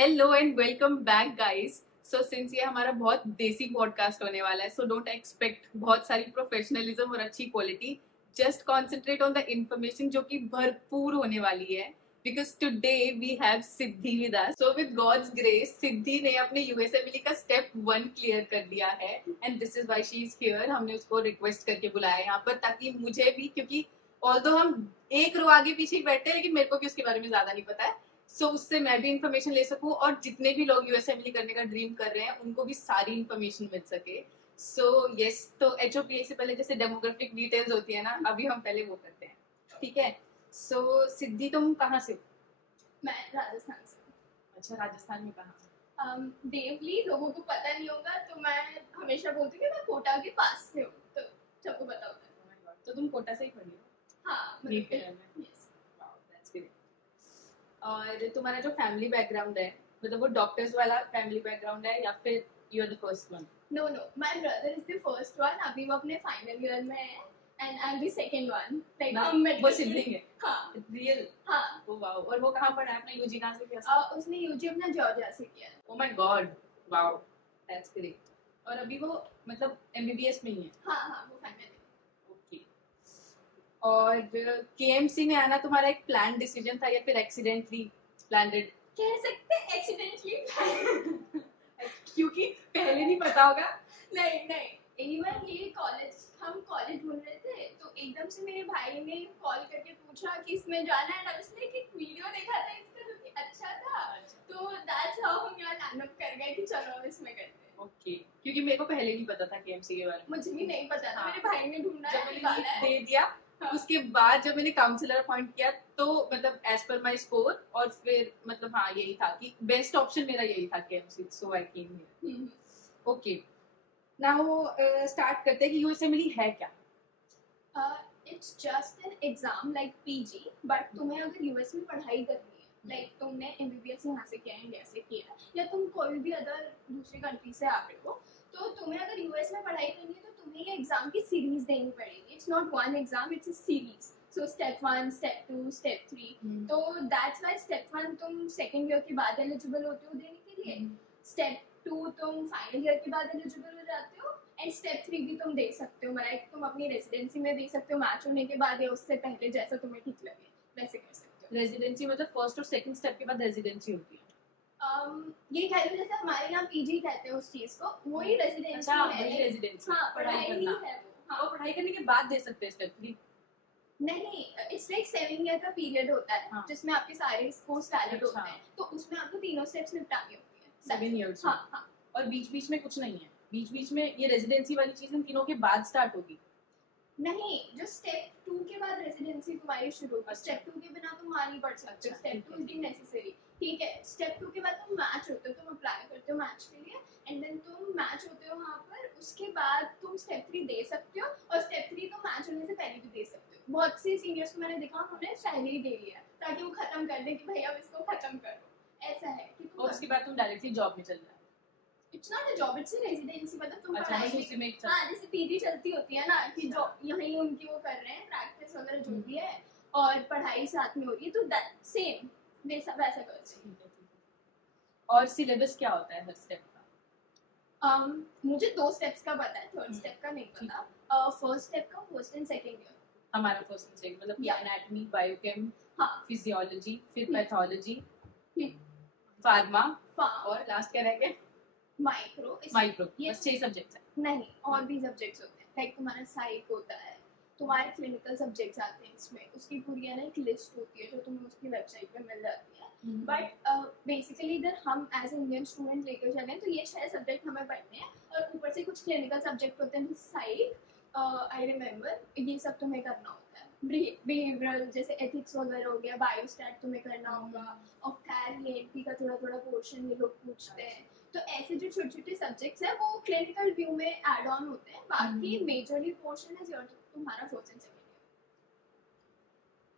Hello and welcome back guys. So since ये हमारा बहुत देसी पॉडकास्ट होने वाला है, सो डोंट एक्सपेक्ट बहुत सारी प्रोफेशनलिज्म और अच्छी quality. Just concentrate on the information जो कि भरपूर होने वाली है, because today we have Siddhi with us. So with god's grace Siddhi ने अपने यूएसएमएलई का स्टेप 1 क्लियर कर दिया है and this is why she is here. हमने उसको रिक्वेस्ट करके बुलाया यहाँ पर ताकि मुझे भी, क्योंकि ऑल्दो हम एक रो आगे पीछे ही बैठते हैं लेकिन मेरे को भी उसके बारे में ज्यादा नहीं पता है, सो उससे मैं भी इन्फॉर्मेशन ले सकूं और जितने भी लोग यूएसएमएलई करने का ड्रीम कर रहे हैं उनको भी सारी इन्फॉर्मेशन मिल सके। सो यस, तो एचओपीआई से पहले जैसे डेमोग्राफिक डिटेल्स होती है ना, अभी हम पहले वो करते हैं, ठीक है। सो सिद्धि, तुम कहाँ से हो? मैं राजस्थान से। अच्छा, राजस्थान में कहाँ? देवली लोगों को पता नहीं होगा तो मैं हमेशा बोलती हूँ कि मैं कोटा के पास से हूँ, तो सबको पता होता है। तो तुम कोटा से ही पढ़ी हो? हाँ, yes. Wow, that's great. और तुम्हारा जो फैमिली बैकग्राउंड है, मतलब वो डॉक्टर्स वाला फैमिली बैकग्राउंड है या फिर you are the first one? No, my brother is the first one. अभी वो अपने फाइनल ईयर में है and I am the second one. Like वो सिबलिंग है? हाँ, रियल? हाँ। Oh wow. और वो कहाँ पढ़ा है? अपना यूजी कहाँ से किया? उसने यूजी अपना जॉर्जिया से किया है। Oh my God, wow, that's great. और अभी वो मतलब एमबीबीएस में ही है? हाँ, वो फाइनल। ओके। और केएमसी में आना तुम्हारा एक प्लान डिसीजन था या फिर एक्सीडेंटली प्लान्ड? कह सकते हैं एक्सीडेंटली। क्योंकि पहले नहीं पता होगा। नहीं, इवन ये कॉलेज, हम कॉलेज ढूंढ रहे थे तो एकदम से मेरे भाई ने कॉल करके पूछा कि इसमें जाना है ना, उसने एक वीडियो देखा था इसका जो कि अच्छा था, तो दैट्स हाउ हम यहाँ लैंड अप कर गए कि चलो इसमें करते हैं। ओके, क्योंकि मेरे को पहले नहीं पता था केएमसी के बारे में। मुझे भी नहीं पता था, मेरे भाई ने ढूंढा जब है, मैंने दे दिया, उसके बाद जब मैंने काउंसलर अपॉइंट किया तो मतलब एज पर माय स्कोर, और फिर मतलब हाँ यही था कि बेस्ट ऑप्शन मेरा यही था KMC, so I came here. Okay, now start करते हैं कि यूएसएमएलई है क्या? It's just an exam like PG, but तुम्हें अगर यूएस में पढ़ाई करनी है, लाइक तुमने एमबीबीएस यहाँ से किया है, इंडिया से किया है, या तुम कोई भी अदर दूसरी कंट्री से आ रहे हो, तो तुम्हें अगर यूएस में पढ़ाई करनी है तो तुम्हें ये एग्जाम की सीरीज देनी पड़ेगी। It's not one exam, it's a series. So step 1, step 2, step 3। तो दैट्स व्हाई स्टेप 1 तुम सेकंड ईयर के बाद एलिजिबल होते हो देने के लिए, स्टेप 2 तुम फाइनल ईयर के बाद एलिजिबल हो जाते हो, एंड स्टेप 3 भी तुम दे सकते हो, मतलब तुम अपनी रेजिडेंसी में दे सकते हो मैच होने के बाद या उससे पहले, जैसा तुम्हें ठीक लगे वैसे कर सकते हो। रेजिडेंसी मतलब फर्स्ट और सेकंड स्टेप के बाद रेजिडेंसी होती है? ये कह लो जैसे हमारे यहाँ पीजी कहते हैं उस चीज को, वही रेजिडेंसी अच्छा, है। वही रेजिडेंसी। हाँ, पढ़ाई करना है वो। हाँ, वो पढ़ाई करने के बाद दे सकते हैं स्टेप 3? नहीं, इट्स लाइक 7 ईयर का पीरियड होता है, हाँ, जिसमें आपके सारे कोर्स वैलिड अच्छा, होते हैं, तो उसमें आपको तीनों स्टेप्स निपटानी होती है 7 इयर्स। हाँ। और बीच बीच में कुछ नहीं है? बीच बीच में ये रेजिडेंसी वाली चीज इन तीनों के बाद स्टार्ट होगी? नहीं, जो स्टेप 2 के बाद रेजिडेंसी तुम्हारी शुरू होगी। स्टेप 2 के बिना तुम वहां नहीं पढ़ सकते। स्टेप 2 इज नेसेसरी, ठीक है। स्टेप 2 के बाद तुम मैच होते हो, तुम अप्लाई करते हो मैच के लिए, एंड देन तुम मैच होते हो वहां पर, उसके बाद तुम स्टेप 3 दे सकते हो, और स्टेप 3 तुम मैच होने से पहले भी दे सकते हो। बहुत सी सीनियर्स को मैंने देखा उन्होंने पहले ही दे लिया ताकि वो खत्म कर दे कि भाई अब इसको खत्म करो। ऐसा है कि तुम, और उसके बाद तुम डायरेक्टली जॉब में चल रहे हो? It's not a job, it's a residency. मतलब तुम अच्छा, पढ़ाई उसी में एक हाँ, जैसे पीजी चलती होती है ना कि जो यहीं उनकी वो कर रहे हैं प्रैक्टिस वगैरह जो भी है, और पढ़ाई साथ में हो रही है, तो दैट सेम वैसा कर सकते हैं। और सिलेबस क्या होता है हर स्टेप का? मुझे 2 स्टेप्स का पता है, थर्ड स्टेप का नहीं पता। फर्स्ट स्टेप का फर्स्ट एंड सेकंड ईयर। हमारा फर्स्ट एंड सेकंड मतलब एनाटॉमी, बायोकेम, हाँ, फिजियोलॉजी, फिर पैथोलॉजी, हम्म, फार्मा, और लास्ट क्या रह गया? माइक्रो। ये 6 सब्जेक्ट्स हैं? नहीं, और भी सब्जेक्ट्स होते हैं, लाइक तुम्हारा साइक होता है, तुम्हारे क्लिनिकल सब्जेक्ट्स आते हैं इसमें, उसकी पूरी है ना एक लिस्ट होती है जो तुम्हें उसकी वेबसाइट पे मिल जाती है। बट बेसिकली इधर हम एज इंडियन स्टूडेंट लेकर चले तो ये 6 सब्जेक्ट हमें पढ़ने हैं, और ऊपर से कुछ क्लिनिकल सब्जेक्ट होते हैं, साइक, आई रिमेम्बर, ये सब तुम्हें करना होता है। बिहेवियरल जैसे एथिक्स वगैरह हो गया, बायोस्टैट तुम्हें करना होगा, ऑप्थैल एएनपी का थोड़ा पोर्शन ये लोग पूछते हैं। तो ऐसे जो छोटे छोटे सब्जेक्ट्स हैं वो क्लिनिकल व्यू में ऐड ऑन होते हैं, बाकी मेजरली पोर्शन है तुम्हारा फर्स्ट एंड सेकंड ईयर।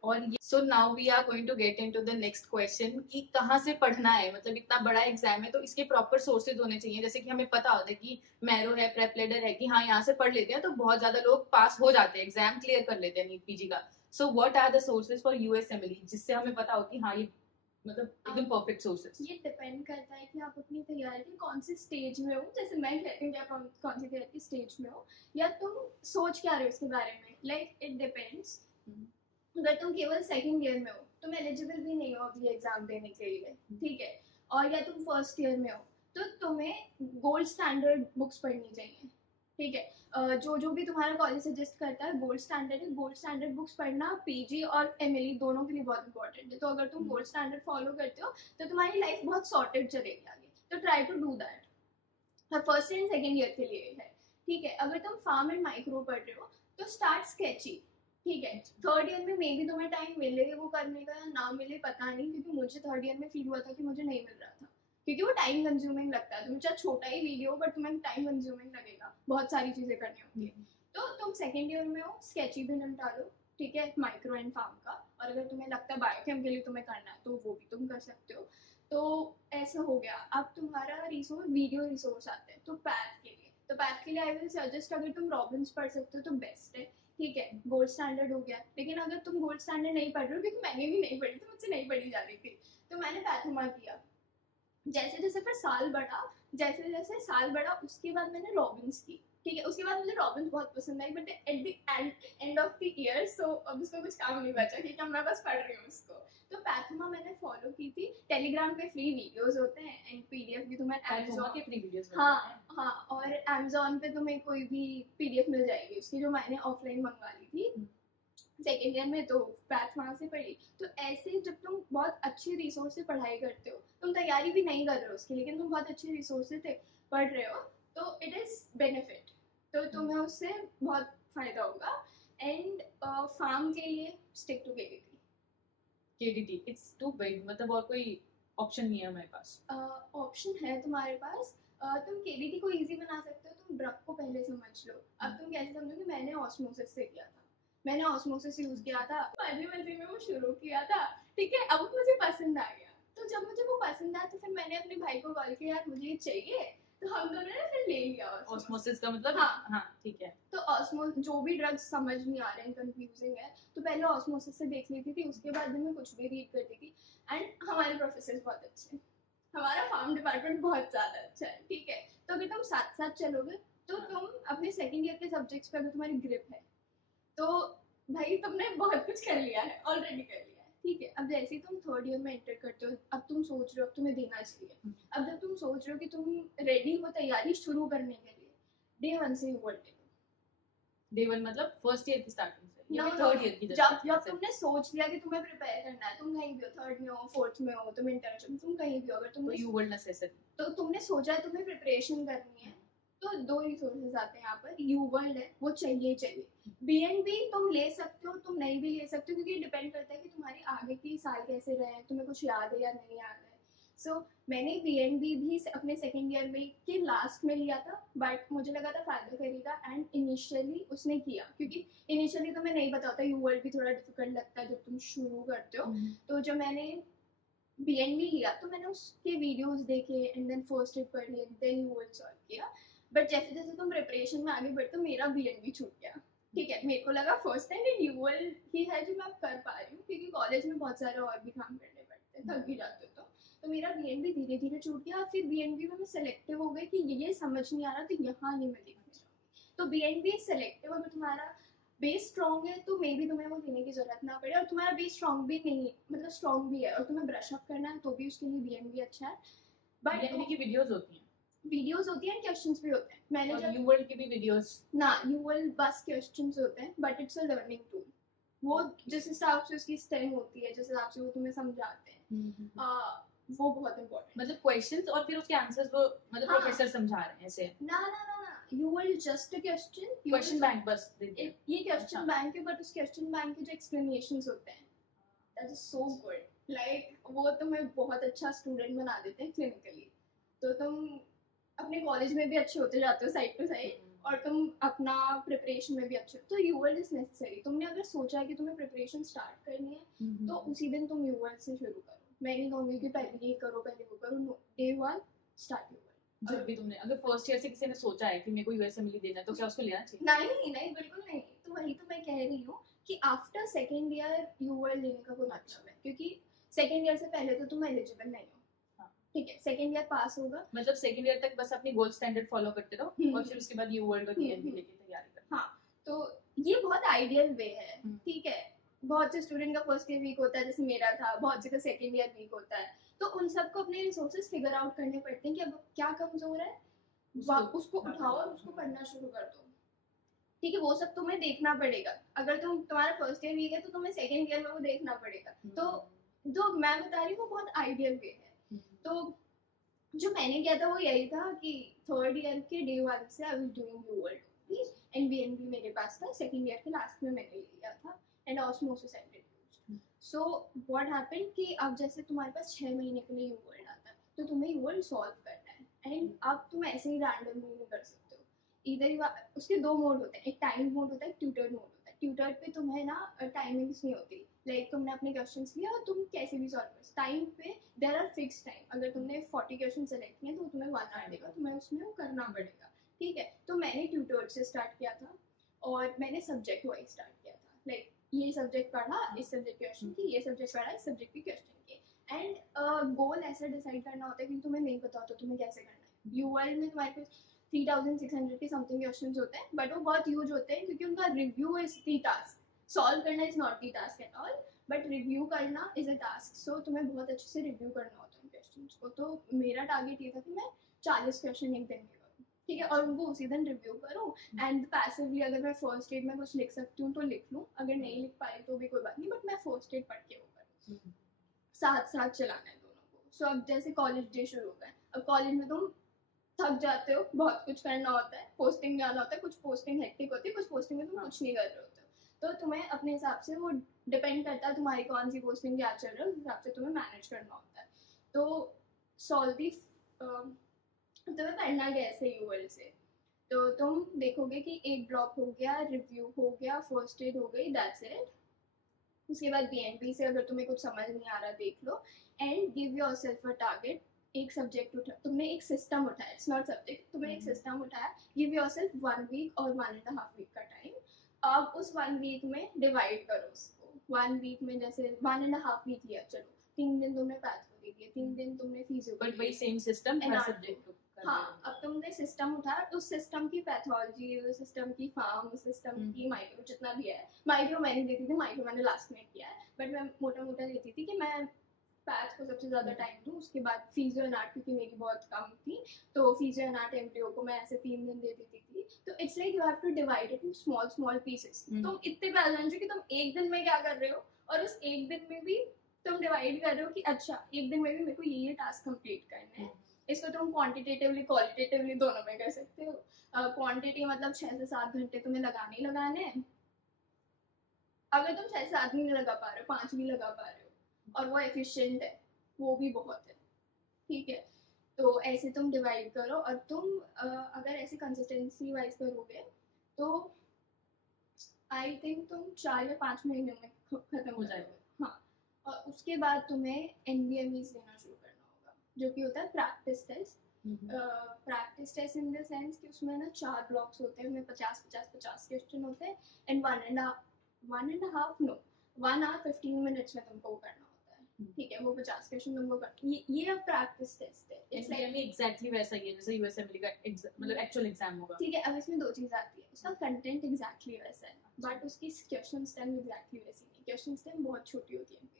और ये so now we are going to get into the next question कि कहाँ से पढ़ना है। मतलब इतना बड़ा एग्जाम है तो इसके प्रॉपर सोर्सेज होने चाहिए। जैसे कि हमें पता होता है कि मैरो है, प्रेपलेडर है, कि हाँ यहाँ से पढ़ लेते हैं तो बहुत ज्यादा लोग पास हो जाते हैं, एग्जाम क्लियर कर लेते हैं नीट पीजी का। So what are the sources for USMLE जिससे हमें पता हो कि हाँ ये मतलब एकदम परफेक्ट सोर्सेस? ये डिपेंड करता है कि आप अपनी तैयारी के कौन से स्टेज में हो। जैसे मैं कहती हूँ कि आप कौन सी तैयारी के स्टेज में हो, या तुम सोच क्या रहे हो उसके बारे में। Like it depends. अगर तुम केवल सेकंड ईयर में हो, तुम एलिजिबल भी नहीं हो अभी एग्जाम देने के लिए, ठीक है, और या तुम फर्स्ट ईयर में हो, तो तुम्हें गोल्ड स्टैंडर्ड बुक्स पढ़नी चाहिए, ठीक है। जो भी तुम्हारा कॉलेज सजेस्ट करता है गोल्ड स्टैंडर्ड है। गोल्ड स्टैंडर्ड बुक्स पढ़ना पीजी और एमएलई दोनों के लिए बहुत इंपॉर्टेंट है। तो अगर तुम गोल्ड स्टैंडर्ड फॉलो करते हो तो तुम्हारी लाइफ बहुत सॉर्टेड चलेगी आगे। तो try to do that. First and second year के लिए है, ठीक है। अगर तुम फार्म एंड माइक्रो पढ़ रहे हो तो स्टार्ट स्केची, ठीक है। थर्ड ईयर में मे भी तुम्हें टाइम मिले वो करने का या ना मिले पता नहीं, क्योंकि मुझे थर्ड ईयर में फील हुआ था कि मुझे नहीं मिल रहा था, क्योंकि वो टाइम कंज्यूमिंग लगता है। तुम्हें चाहे छोटा ही वीडियो बट तुम्हें टाइम कंज्यूमिंग लगेगा, बहुत सारी चीजें करनी होती है। तो तुम सेकेंड ईयर में हो, स्केची भी निपटा लो, ठीक है, माइक्रो एंड फार्म का। और अगर तुम्हें लगता है बायोकेम के लिए तुम्हें करना है तो वो भी तुम कर सकते हो। तो ऐसा हो गया। अब तुम्हारा रिसोर्स वीडियो रिसोर्स आते हैं। तो पैथ के लिए, तो पैथ के लिए आई विल सजेस्ट, अगर तुम रॉबिन्स पढ़ सकते हो तो बेस्ट है, ठीक है। गोल्ड स्टैंडर्ड हो गया। लेकिन अगर तुम गोल्ड स्टैंडर्ड नहीं पढ़ रहे हो, क्योंकि मैंने भी नहीं पढ़ी थी, मुझसे नहीं पढ़ी जा रही थी, तो मैंने पैथोमा किया। जैसे जैसे फिर साल बढ़ा, जैसे जैसे साल बढ़ा उसके बाद मैंने रॉबिन्स की, ठीक है। उसके बाद मुझे रॉबिन्स बहुत पसंद आई, but at the end of the year, so अब उसमें कुछ काम नहीं बचा, ठीक है, मैं बस पढ़ रही हूँ उसको। तो पैथोमा मैंने फॉलो की थी। टेलीग्राम पे फ्री वीडियोस होते हैं एंड पीडीएफ भी तुम्हें पैथोमा के फ्री वीडियोस मिलते हैं? हाँ, और अमेजोन पे तुम्हें कोई भी पीडीएफ मिल जाएगी उसकी, जो मैंने ऑफलाइन मंगवा ली थी सेकेंड ईयर में, तो पैथ वहाँ से पढ़ी। तो ऐसे जब तुम बहुत अच्छे रिसोर्स से पढ़ाई करते हो, तुम तैयारी भी नहीं कर रहे हो उसकी, लेकिन तुम बहुत अच्छे रिसोर्स से पढ़ रहे हो, तो इट इज़ बेनिफिट। तो तुम्हें उससे बहुत फायदा होगा। एंड फार्म के लिए stick to KDT. KDT it's too big, मतलब और कोई ऑप्शन नहीं है हमारे पास? ऑप्शन है तुम्हारे पास। तुम केडीटी को इजी बना सकते हो। तुम ड्रग को पहले समझ लो। अब तुम कैसे समझोगे? मैंने ऑस्मोसिस से किया था, मैंने ऑस्मोसिस यूज किया था, मजे मजे में वो शुरू किया था, ठीक है। अब मुझे पसंद आ गया। तो जब मुझे वो पसंद आया तो फिर मैंने अपने भाई को कॉल किया, यार मुझे ये चाहिए। तो हम दोनों ने फिर ले लिया ऑस्मोसिस का मतलब? हाँ हाँ, ठीक है। तो ऑस्मोस जो भी ड्रग्स समझ नहीं आ रहे हैं, कंफ्यूजिंग है, तो पहले ऑस्मोसिस से देख लेती थी, उसके बाद भी मैं कुछ भी रीड करती थी। एंड हमारे प्रोफेसर बहुत अच्छे हैं, हमारा फार्म डिपार्टमेंट बहुत ज़्यादा अच्छा है, ठीक है। तो अगर तुम साथ साथ चलोगे तो तुम अपने सेकेंड ईयर के सब्जेक्ट्स पे अगर तुम्हारी ग्रिप है तो भाई तुमने बहुत कुछ कर लिया है, ऑलरेडी कर लिया है, ठीक है। अब जैसे ही तुम थर्ड ईयर में एंटर करते हो, अब तुम सोच रहे हो अब तुम्हें देना चाहिए। अब जब तुम सोच रहे हो कि तुम रेडी हो तैयारी शुरू करने के लिए, डे वन से you will take. Day one मतलब फर्स्ट ईयर की स्टार्टिंग से No, या थर्ड ईयर की? जब तुमने सोच लिया कि तुम्हें प्रिपेयर करना है, तुम कहीं भी हो, थर्ड में हो, फोर्थ में हो, तुम इंटर्नशिप, तुम कहीं भी हो, अगर तुमने यू विल नेसेसरी, तो तुमने सोचा है तुम्हें प्रिपरेशन करनी है, तो दो रिसोर्सेज आते हैं यहाँ पर। यू वर्ल्ड है, वो चाहिए चाहिए। बीएनबी तुम ले सकते हो, तुम नहीं भी ले सकते हो, क्योंकि डिपेंड करता है कि तुम्हारे आगे के साल कैसे रहे, तुम्हें कुछ याद है या नहीं याद है। सो मैंने बीएनबी भी अपने सेकेंड ईयर में के लास्ट में लिया था, बट मुझे लगा था फायदा करेगा, एंड इनिशियली उसने किया, क्योंकि इनिशियली तुम्हें नहीं पता होता, यू वर्ल्ड भी थोड़ा डिफिकल्ट लगता है जब तुम शुरू करते हो। तो जब मैंने बीएनबी लिया तो मैंने उसके वीडियोस देखे एंड देन फर्स्ट एड पढ़ी एंड देन यू वर्ल्ड सॉल्व किया। बट जैसे जैसे तुम प्रिपरेशन में आगे बढ़ते हो, मेरा बीएनबी छूट गया, ठीक है। मेरे को लगा first time in UWorld ही है जो मैं अब कर पा रही हूँ, क्योंकि कॉलेज में बहुत सारे और भी काम करने पड़ते हैं, थक भी जाते हो। तो मेरा बीएनबी धीरे धीरे छूट गया। फिर बीएनबी में मैं सेलेक्टिव हो गई कि ये समझ नहीं आ रहा, तो यहाँ ये मैं देखने जाऊँगी। तो बीएनबी सेलेक्टिव, अगर तुम्हारा बेस स्ट्रॉन्ग है तो मे भी तुम्हें वो लेने की जरूरत ना पड़े, और तुम्हारा बेस स्ट्रॉन्ग भी नहीं, मतलब स्ट्रॉन्ग भी है और तुम्हें ब्रश अप करना है, तो भी उसके लिए बीएनबी अच्छा है। बट बीएनबी की वीडियोस होती हैं? वीडियोस होती हैं, क्वेश्चंस भी होते हैं। मैंने और जब यू वर्ल्ड की भी वीडियोस? ना, यू वर्ल्ड बस क्वेश्चंस होते हैं, but it's a learning tool. वो जिस हिसाब से उसकी स्टेम होती है, जिस हिसाब से वो तुम्हें समझाते हैं, वो बहुत इंपॉर्टेंट। मतलब क्वेश्चंस और फिर उसके आंसर्स वो मतलब प्रोफेसर समझा रहे हैं ऐसे? ना ना ना ना, you will just a question bank बस देते हैं? ये क्वेश्चन बैंक है, बट उस क्वेश्चन बैंक के जो एक्सप्लेनेशंस होते हैं, that is so good. Like वो तुम्हें बहुत अच्छा स्टूडेंट बना देते हैं क्लिनिकली। तो तुम अपने कॉलेज में भी अच्छे होते जाते हो साइड टू साइड, और तुम अपना प्रिपरेशन में भी अच्छे हो। तो यू वर्ल्ड इज नेसेसरी। तुमने अगर सोचा है कि तुम्हें प्रिपरेशन स्टार्ट करनी है तो उसी दिन तुम यू वर्ल्ड से शुरू करो। मैं नहीं कहूँगी कि पहले ये करो पहले वो करो, no, day one start UWorld. जब भी तुमने, अगर फर्स्ट ईयर से किसी ने सोचा है कि मेरे को यूएसएमएल देना है, तो क्या उसको लेना चाहिए? नहीं नहीं, बिल्कुल नहीं। तो वही तो मैं कह रही हूँ कि after second year you world लेने का कोई मतलब है, क्योंकि सेकेंड ईयर से पहले तो तुम एलिजिबल नहीं हो, हाँ। ठीक है, सेकेंड ईयर पास होगा, मतलब सेकंड ईयर तक बस अपनी गोल्ड स्टैंडर्ड फॉलो करते रहो और फिर उसके बाद यू वर्ल्ड और बीएनबी की तैयारी करो। हाँ, तो ये बहुत आइडियल वे है, ठीक है। बहुत से स्टूडेंट का फर्स्ट ईयर वीक होता है, जैसे मेरा था, बहुत से का सेकेंड ईयर वीक होता है, तो उन सबको अपने रिसोर्सेज फिगर आउट करने पड़ते हैं कि अब क्या कमजोर है, उसको उठाओ और उसको पढ़ना शुरू कर दो, ठीक है। वो सब तुम्हें देखना पड़ेगा, अगर तुम्हारा फर्स्ट ईयर वीक है तो तुम्हें सेकेंड ईयर में वो देखना पड़ेगा। तो जो मैं बता रही हूँ वो बहुत आइडियल वे है। तो जो मैंने किया था वो यही था कि थर्ड ईयर के डे 1 से I was doing you world and BNB मेरे पास था, सेकेंड ईयर के लास्ट में मैंने ले लिया था and osmosis and reduced. So what happened कि अब जैसे तुम्हारे पास 6 महीने के लिए यू वर्ल्ड आता है तो तुम्हें यू वर्ल्ड सॉल्व करना है, एंड अब तुम ऐसे ही रैंडमली नहीं कर सकते हो, इधर उसके दो मोड होते हैं, एक टाइम मोड होता है, एक ट्यूटर्ड मोड होता है। ट्यूटर्ड पे तुम्हें ना टाइमिंग्स नहीं होती, लाइक तुमने अपने क्वेश्चंस लिया और तुम कैसे भी सॉल्व कर, टाइम पे देयर आर फिक्स टाइम, अगर तुमने 40 क्वेश्चन सेलेक्ट किए तो तुम्हें 1 आवर देगा, तुम्हें उसमें वो करना पड़ेगा, ठीक है। तो मैंने ट्यूटर्ड से स्टार्ट किया था और मैंने सब्जेक्ट वाइज स्टार्ट किया था, लाइक ये सब्जेक्ट पढ़ा, इस सब्जेक्ट के क्वेश्चन किए, ये सब्जेक्ट पढ़ा, इस सब्जेक्ट के क्वेश्चन किए। एंड गोल ऐसा डिसाइड करना होता है कि तुम्हें नहीं पता होता तुम्हें कैसे करना है। यूएल में तुम्हारे पास 3600 के समथिंग क्वेश्चंस होते हैं, बट वो बहुत ह्यूज होते हैं क्योंकि उनका review is the task, solve करना is not the task at all, but review करना इज अ टास्क। सो तुम्हें बहुत अच्छे से रिव्यू करना होता है क्वेश्चंस को। तो मेरा टारगेट ये था कि मैं 40 क्वेश्चन एक दिन में करूँ, ठीक है, और उनको उसी दिन रिव्यू करूँ। एंड पैसिवली अगर मैं फर्स्ट एड में कुछ लिख सकती हूँ तो लिख लूँ, अगर नहीं लिख पाई तो भी कोई बात नहीं, बट मैं फर्स्ट एड पढ़ के वो करूँ, साथ साथ चलाना है दोनों को। सो अब जैसे कॉलेज डे शुरू हो गए, अब कॉलेज में तुम थक जाते हो, बहुत कुछ करना होता है, पोस्टिंग जाना होता है, कुछ पोस्टिंग हेक्टिक होती है, कुछ पोस्टिंग में तुम कुछ नहीं कर रहे होते, तो तुम्हें अपने हिसाब से वो डिपेंड करता है तुम्हारी कौन सी पोस्टिंग क्या चल रहा है, उस हिसाब से तुम्हें मैनेज करना होता है। तो सॉल्व तुम्हें पढ़ना कैसे यूएल से, तो तुम देखोगे कि एक ब्लॉक हो गया, रिव्यू हो गया, फर्स्ट एड हो गई, दैट्स इट। उसके बाद बीएनपी से अगर तुम्हें कुछ समझ नहीं आ रहा देख लो, and give yourself a target. एक सब्जेक्ट उठा तुमने, एक सिस्टम उठाया, इट्स नॉट सब्जेक्ट, तुमने एक सिस्टम उठाया, गिव योरसेल्फ 1 वीक और 1.5 वीक का टाइम। अब उस 1 वीक में डिवाइड करो उसको, 1 वीक में जैसे 1.5 वीक लिया, चलो 3 दिन तुमने पैथ को दे दिए, 3 दिन तुमने फिजियो, बट वही सेम सिस्टम हर सब्जेक्ट को। हाँ, अब तुमने सिस्टम उठाया, उस सिस्टम की पैथोलॉजी, उस सिस्टम की फार्म, उस सिस्टम की माइक्रो जितना भी है, माइक्रो मैंने देती थी, माइक्रो मैंने लास्ट में किया है, बट मैं मोटा मोटा देती थी कि मैं पैथ को सबसे ज़्यादा टाइम दूँ, उसके बाद फिजियो एनाट क्योंकि मेरी बहुत कम थी, तो फिजियो एनाट एमटीओ को मैं ऐसे 3 दिन दे देती थी। तो it's like you have to divide it in small small pieces. तुम इतने पैसे जान कि तुम एक दिन में क्या कर रहे हो, और उस एक दिन में भी तुम डिवाइड कर रहे हो कि अच्छा एक दिन में भी मेरे को ये टास्क कंप्लीट करना है। इसको तुम क्वांटिटेटिवली क्वालिटेटिवली दोनों में कर सकते हो। क्वांटिटी मतलब 6 से 7 घंटे तुम्हें लगाने ही लगाने हैं, अगर तुम 6 से 7 नहीं लगा पा रहे हो, 5 भी लगा पा रहे हो और वो एफिशिएंट है, वो भी बहुत है, ठीक है। तो ऐसे तुम डिवाइड करो, और तुम अगर ऐसे कंसिस्टेंसी वाइज करोगे तो आई थिंक तुम 4 या 5 महीने में खत्म हो जाएगा। हाँ, और उसके बाद तुम्हें एनवीएमईज लेना शुरू करना होगा, जो कि होता है practice test. Practice test in the sense कि उसमें ना 4 ब्लॉक्स होते हैं, उनमें 50 क्वेश्चन होते हैं, एंड 1.5 नो 1 आवर 15 मिनट्स में तुमको करना होता है, ठीक है। वो 50 क्वेश्चन तुमको करना, ये अब प्रैक्टिस टेस्ट है। इट्स लाइक एग्जैक्टली वैसा ही है जैसे यूएसएमएल का मतलब एक्चुअल एग्जाम होगा, ठीक है। अब इसमें 2 चीज आती है, उसका कंटेंट एग्जैक्टली वैसा है, बट उसकी क्वेश्चन स्टेम एग्जैक्टली वैसी नहीं, क्वेश्चन स्टेम बहुत छोटी होती है,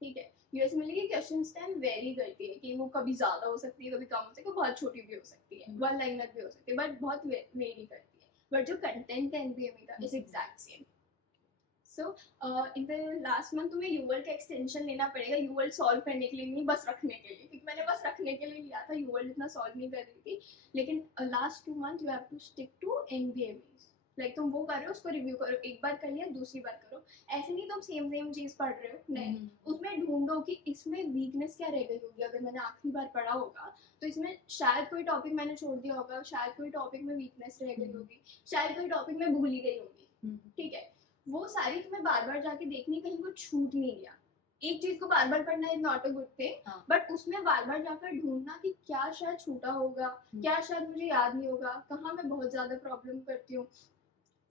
ठीक है। यूएसएमएल की क्वेश्चन स्टेम वेरी करती है कि वो कभी ज्यादा हो सकती है, कभी कम हो सकती है, बहुत छोटी भी हो सकती है, 1 लाइनर भी हो सकती है, बट बहुत वेरी करती है। बट जो कंटेंट है एनबीएमई का is exact same. So in the last month तुम्हें यूएल का एक्सटेंशन लेना पड़ेगा, यूएल सॉल्व करने के लिए नहीं, बस रखने के लिए, क्योंकि मैंने बस रखने के लिए लिया था, यूएल इतना सॉल्व नहीं कर रही थी। लेकिन last 2 month you have to stick to NBME, like तुम वो कर रहे हो, उसको रिव्यू करो, एक बार कर लिया दूसरी बार करो, ऐसे नहीं तुम सेम चीज पढ़ रहे हो, नहीं। उसमें ढूंढो कि इसमें वीकनेस क्या रह गई होगी, अगर मैंने आखिरी बार पढ़ा होगा तो इसमें शायद कोई टॉपिक मैंने छोड़ दिया होगा, शायद कोई टॉपिक में वीकनेस रह गई होगी, शायद कोई टॉपिक में भूल ही गई होगी, ठीक है। वो सारी तुम्हें बार बार जाके देखनी, कहीं वो छूट नहीं गया। एक चीज को बार बार पढ़ना is not a good thing, but उसमें बार बार जाकर ढूंढना कि क्या शायद छूटा होगा, क्या शायद मुझे याद नहीं होगा, कहाँ मैं बहुत ज्यादा प्रॉब्लम करती हूँ,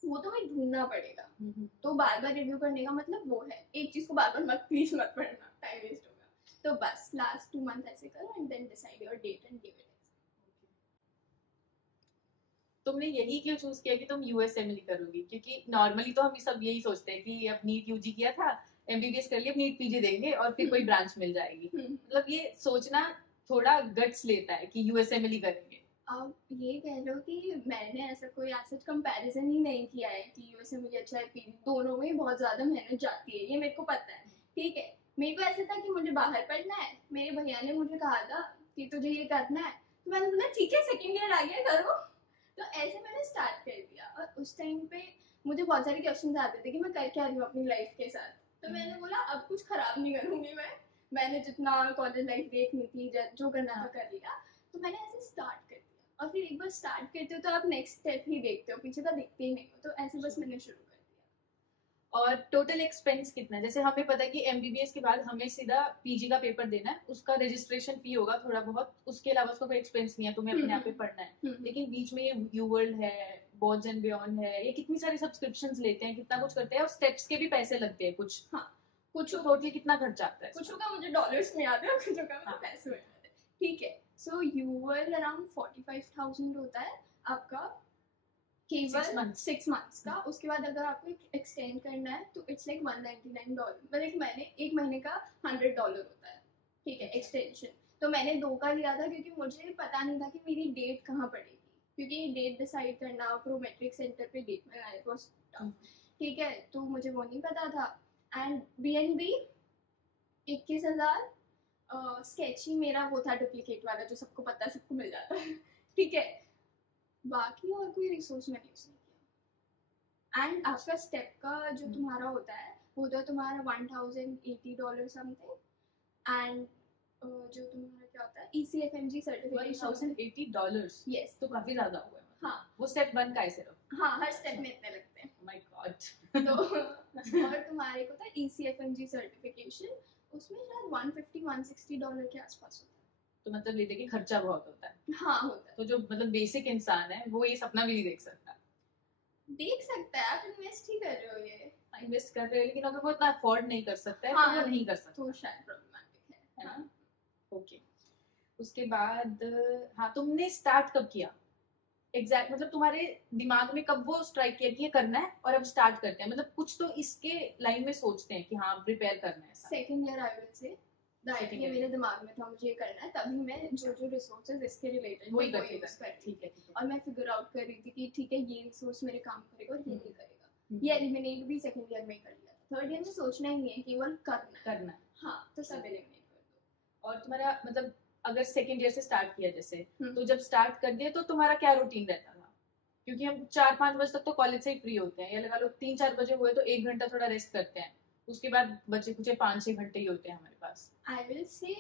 वो तो मैं ढूंढना पड़ेगा। तो बार बार रिव्यू करने का मतलब वो है, एक चीज को बार बार मत प्लीज मत पढ़ना, टाइम वेस्ट होगा। तो बस लास्ट 2 मंथ ऐसे करो and then decide your date and give it. तुमने यही क्यों चूज किया कि तुम यूएसएमएल करोगी? क्योंकि नॉर्मली तो हम सब यही सोचते हैं कि अब नीट यूजी किया था, एमबीबीएस कर लिया, नीट पीजी देंगे और फिर कोई ब्रांच मिल जाएगी। मतलब ये सोचना थोड़ा गट्स लेता है कि यूएसएमएल ही करेंगे। अब ये कह लो कि मैंने ऐसा कोई ऐसा कंपैरिजन ही नहीं किया है कि यूएसएमएल अच्छा है पीजी, दोनों में बहुत ज्यादा मेहनत जाती है, ये मेरे को पता है। ठीक है, मेरे को ऐसा था कि मुझे बाहर पढ़ना है, मेरे भैया ने मुझे कहा था कि तुझे ये करना है, तो मैंने बोला ठीक है सेकेंड ईयर आ गया करो। तो ऐसे मैंने स्टार्ट कर दिया। और उस टाइम पे मुझे बहुत सारे क्वेश्चन आते थे कि मैं कर क्या रही हूँ अपनी लाइफ के साथ। तो मैंने बोला अब कुछ खराब नहीं करूंगी मैंने जितना कॉलेज लाइफ देखनी थी, जो करना था कर लिया। तो मैंने ऐसे स्टार्ट कर दिया। और फिर एक बार स्टार्ट करते हो तो आप नेक्स्ट स्टेप ही देखते हो, पीछे का देखते ही नहीं हो। तो ऐसे बस मैंने शुरू कर दिया। और टोटल एक्सपेंस कितना है? जैसे हमें पता है कि एमबीबीएस के बाद हमें सीधा पीजी का पेपर देना है, उसका रजिस्ट्रेशन फी होगा थोड़ा बहुत, उसके अलावा उसका कोई एक्सपेंस नहीं है, तुम्हें अपने आप पे पढ़ना है। लेकिन बीच में ये यू वर्ल्ड है, बॉर्ड्स एंड बियॉन्ड है, ये कितनी सारी सब्सक्रिप्शंस लेते हैं, कितना कुछ करते हैं, और स्टेप्स के भी पैसे लगते हैं कुछ। हाँ, कुछ टोटल कितना खर्चा आता है? कुछ का मुझे डॉलर्स में आता है, कुछ का मुझे पैसे में आता है। ठीक है, सो यू वर्ल्ड अराउंड 45,000 होता है आपका केवल 6 मंथ्स का। उसके बाद अगर आपको एक्सटेंड करना है तो इट्स लाइक $199, मतलब एक महीने का $100 होता है। ठीक है, एक्सटेंशन। तो मैंने 2 का लिया था क्योंकि मुझे पता नहीं था कि मेरी डेट कहाँ पड़ेगी, क्योंकि डेट डिसाइड करना प्रोमेट्रिक सेंटर पे डेट में आया वाज टफ। ठीक है, तो मुझे वो नहीं पता था। एंड BNB 21,000, स्केची मेरा वो था डुप्लीकेट वाला जो सबको पता है, सबको मिल जाता है। ठीक है, बाकी और कोई रिसोर्स मैंने यूज नहीं किया। एंड आपका स्टेप का जो तुम्हारा होता है वो तो तुम्हारा $1,080 समथिंग। एंड जो तुम्हारा क्या होता है ECFMG सर्टिफिकेशन $1,080। यस, तो काफी ज्यादा हुआ है। हाँ, वो स्टेप 1 का है सिर्फ। हाँ, हर स्टेप में इतने लगते हैं। My God. तो और तुम्हारे को था ECFMG सर्टिफिकेशन, उसमें शायद $150-160 के आसपास होता है। तो मतलब ये देखिए खर्चा बहुत होता है। हाँ, होता है। तो जो मतलब बेसिक इंसान है वो ये सपना भी नहीं देख सकता। देख सकता है, आप इन्वेस्ट ही कर रहे हो, ये इन्वेस्ट कर रहे हैं, लेकिन अगर वो इतना अफोर्ड नहीं कर सकता है हाँ, तो वो नहीं कर सकता। तो शायद प्रॉब्लमेटिक है ना? ओके। उसके बाद हाँ, तुमने स्टार्ट कब किया एग्जैक्ट? मतलब तुम्हारे दिमाग में कब वो स्ट्राइक किया कि ये करना है और अब स्टार्ट करते हैं? मतलब कुछ तो इसके लाइन में सोचते हैं कि हाँ प्रिपेयर करना है। Second year I will say ये मेरे दिमाग में था मुझे ये करना है, तभी मैं जो रिसोर्सेज इसके रिलेटेड वही करती थी। ठीक है, और मैं फिगर आउट कर रही थी कि ठीक है ये रिसोर्स मेरे काम करेगा और ये नहीं करेगा। ये एलिमिनेट भी सेकंड ईयर में कर लिया था। थर्ड ईयर में सोचना ही नहीं है, केवल करना। हाँ, तो सब एलिमिनेट कर दो। और तुम्हारा मतलब अगर सेकंड ईयर से स्टार्ट किया जैसे, तो जब स्टार्ट कर दिया तो तुम्हारा क्या रूटीन रहता था? क्योंकि हम 4-5 बजे तक तो कॉलेज से ही फ्री होते हैं, या लगा लो 3-4 बजे हुए तो 1 घंटा थोड़ा रेस्ट करते हैं, उसके बाद बचे कुछ 5-6 घंटे ही होते हैं हमारे पास। आई विल से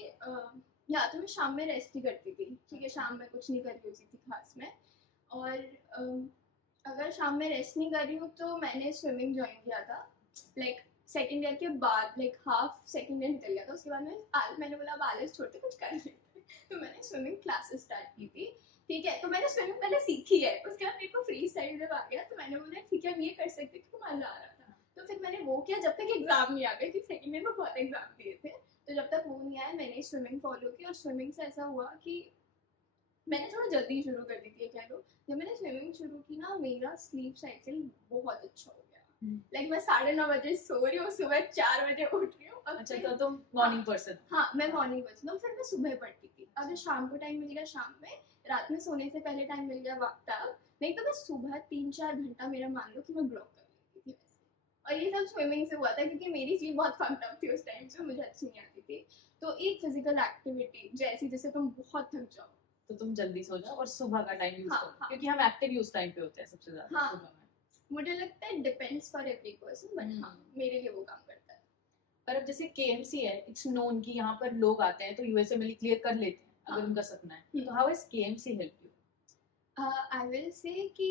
या तो मैं शाम में रेस्ट ही करती थी। ठीक है, शाम में कुछ नहीं कर रही होती थी खास में। और अगर शाम में रेस्ट नहीं कर रही हूँ तो मैंने स्विमिंग ज्वाइन किया था, लाइक सेकेंड ईयर के बाद, लाइक हाफ सेकेंड ईयर निकल गया था। उसके बाद मैंने बोला अब आलस छोड़ते कुछ कर लेते। तो मैंने स्विमिंग क्लासेस स्टार्ट की थी। ठीक है, तो मैंने स्विमिंग पहले सीखी है, उसके बाद मेरे को फ्री स्टाइल जब आ गया तो मैंने बोला ठीक है हम ये कर सकते, क्योंकि मजा आ रहा था। तो फिर मैंने वो किया जब तक एग्जाम नहीं आ गए, क्योंकि सेकेंड ईयर में बहुत एग्जाम दिए थे। तो जब तक वो नहीं आया मैंने स्विमिंग फॉलो की। और स्विमिंग से ऐसा हुआ कि मैंने थोड़ा जल्दी शुरू कर दी थी, कह लो। जब मैंने स्विमिंग शुरू की ना, मेरा स्लीप साइकिल बहुत अच्छा हो गया। लाइक मैं 9:30 बजे सो रही हूँ, सुबह 4 बजे उठ रही हूँ। अच्छा, तो तुम मॉर्निंग पर्सन? हाँ, मैं मॉर्निंग पर्सन हूँ। फिर मैं सुबह पढ़ती थी, अगर शाम को टाइम मिल गया शाम में, रात में सोने से पहले टाइम मिल गया तब, नहीं तो मैं सुबह 3-4 घंटा मेरा मान लो कि मैं ब्लॉक कर लेती थी वैसे। और ये सब स्विमिंग से हुआ था, क्योंकि मेरी स्लीप बहुत फंक्ड अप थी उस टाइम से, मुझे अच्छी नहीं आती थी। तो एक फिजिकल एक्टिविटी जैसी जिससे तुम बहुत थक जाओ तो तुम जल्दी सो जाओ और सुबह का टाइम यूज करो। हाँ, क्योंकि हम एक्टिव यूज टाइम पे होते हैं सबसे ज्यादा। हाँ, सुबह में मुझे लगता है depends for every person, but हाँ मेरे लिए वो काम करता है। पर अब जैसे केएमसी है, इट्स नोन कि यहाँ पर लोग आते हैं तो यूएसएमएल क्लियर कर लेते हैं अगर उनका सपना है। तो how is KMC help you? I will say कि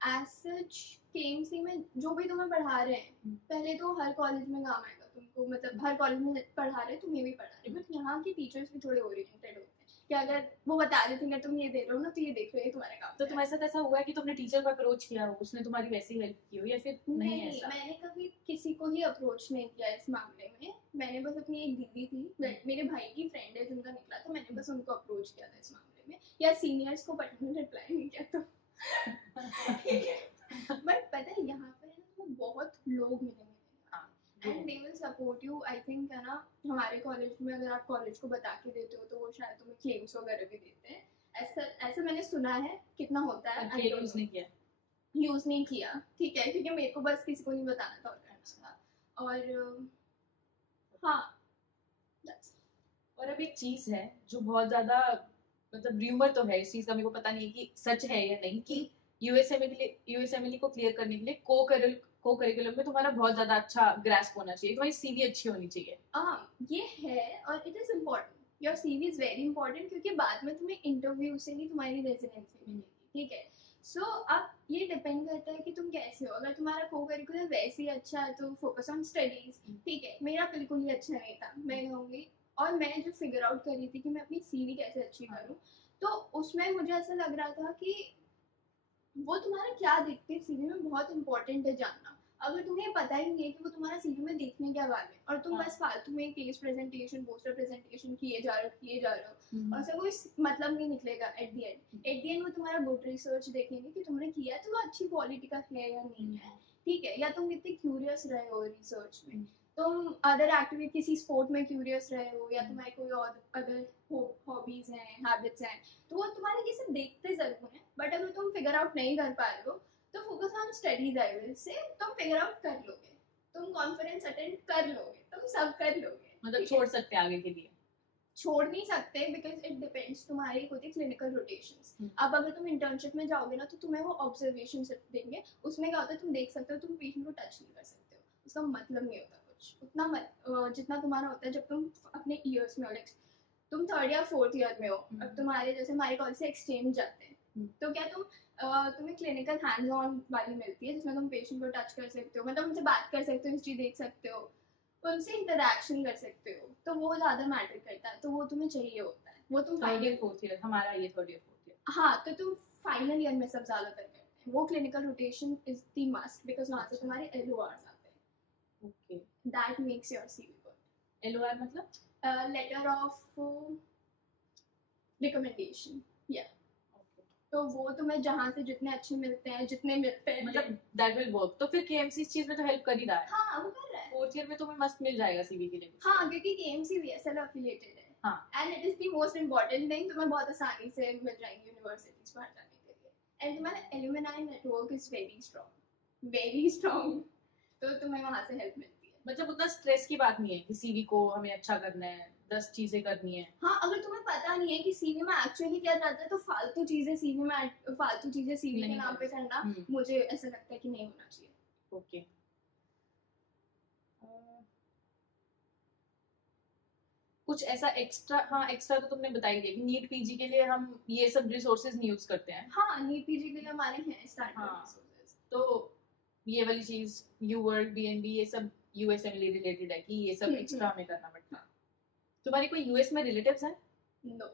एज सच केएमसी में जो भी तुम्हें पढ़ा रहे हैं, पहले तो हर कॉलेज में काम आएगा तुमको, मतलब हर कॉलेज में पढ़ा रहे तुम्हें भी पढ़ा रहे, बट यहाँ के टीचर्स भी थोड़े ओरिएंटेड होते हैं। कि अगर वो बता देते हैं तुम ये दे रहे हो ना तो ये देख लो ये तुम्हारे काम तो का है। तुम्हारे साथ ऐसा हुआ है कि तुमने टीचर को अप्रोच किया हो, उसने तुम्हारी वैसी हेल्प की हो, या फिर नहीं नहीं ऐसा? मैंने कभी किसी को ही अप्रोच नहीं किया इस मामले में। मैंने बस अपनी एक दीदी थी, मेरे भाई की फ्रेंड है जिनका निकला, तो मैंने बस उनको अप्रोच किया था इस मामले में, या सीनियर्स को पर्सनल रिप्लाई नहीं किया तो बट पता है यहाँ पे ना तुम्हें बहुत लोग मिलेंगे and they will support you. I think है ना, हमारे कॉलेज में अगर आप कॉलेज को बता के देते हो तो वो शायद तुम्हें क्लेम्स वगैरह भी देते हैं, ऐसा ऐसा मैंने सुना है। कितना होता है I don't यूज know। नहीं किया? यूज नहीं किया, ठीक है, क्योंकि मेरे को बस किसी को नहीं बताना था और करना था। और हाँ that's it। और अब एक चीज है जो बहुत ज्यादा, मतलब र्यूमर तो है इस चीज का, मेरे को पता नहीं है कि सच है या नहीं, कि यूएसएमएलई को क्लियर करने के लिए को करिकुलम में तुम्हारा बहुत ज्यादा अच्छा ग्रास्प होना चाहिए, तुम्हारी सीवी अच्छी होनी चाहिए। ये है और it is important, your CV is very important, क्योंकि बाद में तुम्हें इंटरव्यू से ही तुम्हारी रेजिडेंसी मिलेगी, ठीक है। सो अब ये डिपेंड करता है कि तुम कैसे हो। अगर तुम्हारा को करिकुलर वैसे ही अच्छा है तो फोकस ऑन स्टडीज, ठीक है। मेरा बिल्कुल ही अच्छा नहीं था मैं कहूँगी, और मैं जो फिगर आउट कर रही थी कि मैं अपनी सीवी कैसे अच्छी करूँ, तो उसमें मुझे ऐसा लग रहा था कि वो तुम्हारा क्या देखते हैं सीवी में बहुत इंपॉर्टेंट है जानना। अगर तुम्हें पता ही नहीं है कि वो तुम्हारा सीवी में देखने क्या वाले हैं, और तुम हाँ। बस फालतू में केस प्रेजेंटेशन पोस्टर प्रेजेंटेशन किए जा रहे हो और उसका कोई मतलब नहीं निकलेगा। एट द एंड वो तुम्हारा गुड रिसर्च देखेंगे कि तुमने किया है तो वो अच्छी क्वालिटी का है या नहीं है, ठीक है। या तुम कितने क्यूरियस रहे हो रिसर्च में, तुम अदर एक्टिविटी किसी स्पोर्ट में क्यूरियस रहे हो, या तुम्हारी कोई और अदर हॉबीज हैं, हैबिट्स हैं, तो वो तुम्हारे ये सब देखते जरूर हैं। बट अगर तुम फिगर आउट नहीं कर पा रहे हो तो focus on studies, I will say तुम फिगर आउट कर लोगे, तुम कॉन्फ्रेंस अटेंड कर लोगे, तुम सब कर लोगे। मतलब छोड़ सकते हैं आगे के लिए? छोड़ नहीं सकते, बिकॉज इट डिपेंड्स, तुम्हारी होती है क्लिनिकल रोटेशंस। अब अगर तुम इंटर्नशिप में जाओगे ना तो तुम्हें वो ऑब्जर्वेशन देंगे, उसमें क्या होता है तुम देख सकते हो, तुम पेशेंट को टच नहीं कर सकते हो, उसका मतलब नहीं होता कुछ उतना जितना तुम्हारा होता है जब तुम अपने ईयर्स में हो, लाइक तुम थर्ड या फोर्थ ईयर में हो। अब तुम्हारे जैसे हमारे कॉलेज से एक्सचेंज जाते हैं, तो क्या तुम्हें क्लिनिकल हैंड्स ऑन वाली मिलती है जिसमें तुम पेशेंट को टच कर सकते हो, मतलब उनसे बात कर सकते हो, हिस्ट्री देख सकते हो, उनसे इंटरेक्शन कर सकते हो, तो वो ज्यादा मैटर करता है, तो वो तुम्हें चाहिए होता है। वो तुम थर्ड ईयर फोर्थ ईयर, हमारा ये थर्ड ईयर फोर्थ ईयर। हाँ, तो तुम फाइनल ईयर में सब ज्यादातर करते हैं। वो clinical rotation is the must, because वहाँ से तुम्हारे LORs आते हैं। Okay, that makes your CV good. LOR मतलब? लेटर ऑफ रिकमेंडेशन, या तो वो तुम्हें जहाँ से जितने अच्छे मिलते हैं, जितने मिलते हैं, मतलब दैट विल वर्क। तो फिर केएमसी इस चीज में तो हेल्प कर ही रहा है। हाँ वो कर रहा है। फोर्थ ईयर में तुम्हें मस्त मिल जाएगा सीवी के लिए। हाँ, क्योंकि KMC VSL एफिलिएटेड है। हाँ, and it is the most important thing, तुम्हें बहुत आसानी से मिल जाएंगी यूनिवर्सिटीज बाहर जाने के लिए। एंड तुम्हारा alumni network is very strong, तो तुम्हें वहाँ से हेल्प मिलती है। मतलब उतना स्ट्रेस की बात नहीं है कि सीवी को हमें अच्छा करना है, 10 चीजें करनी है। हाँ, अगर तुम्हें पता नहीं है कि सीवी में एक्चुअली क्या जाता है तो फालतू चीजें सीवी के नाम पे करना मुझे ऐसा लगता है कि नहीं होना चाहिए। ओके, कुछ ऐसा एक्स्ट्रा? हाँ, एक्स्ट्रा तो तुमने बता ही दिया कि नीट पीजी के लिए हम ये सब रिसोर्सेज नहीं यूज करते हैं। हाँ, नीट पीजी के लिए हमारे हैं स्टैंडर्ड रिसोर्सेज। तो ये वाली चीज यूवर्ल्ड बीएनबी ये सब यूएसएमएलई रिलेटेड है कि ये सब एक्स्ट्रा हमें करना पड़ता है। तुम्हारी कोई यूएस में रिलेटिव्स हैं? नो।